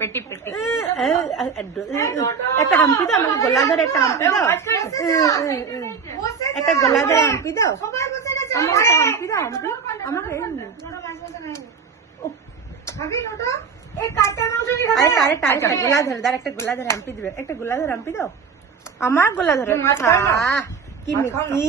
পেটি পেটি একটা হাম্পি দাও আমাকে, গোলা ধরে একটা হাম্পি দাও, একটা গোলা ধরে হাম্পি দাও, আমাকে একটা হাম্পি দাও, হাম্পি আমাকে গোলা ধরে দাও, একটা গোলা ধরে হাম্পি দিবে, একটা গোলা ধরে হাম্পি দাও, আমার গোলা ধরে কি মিষ্টি।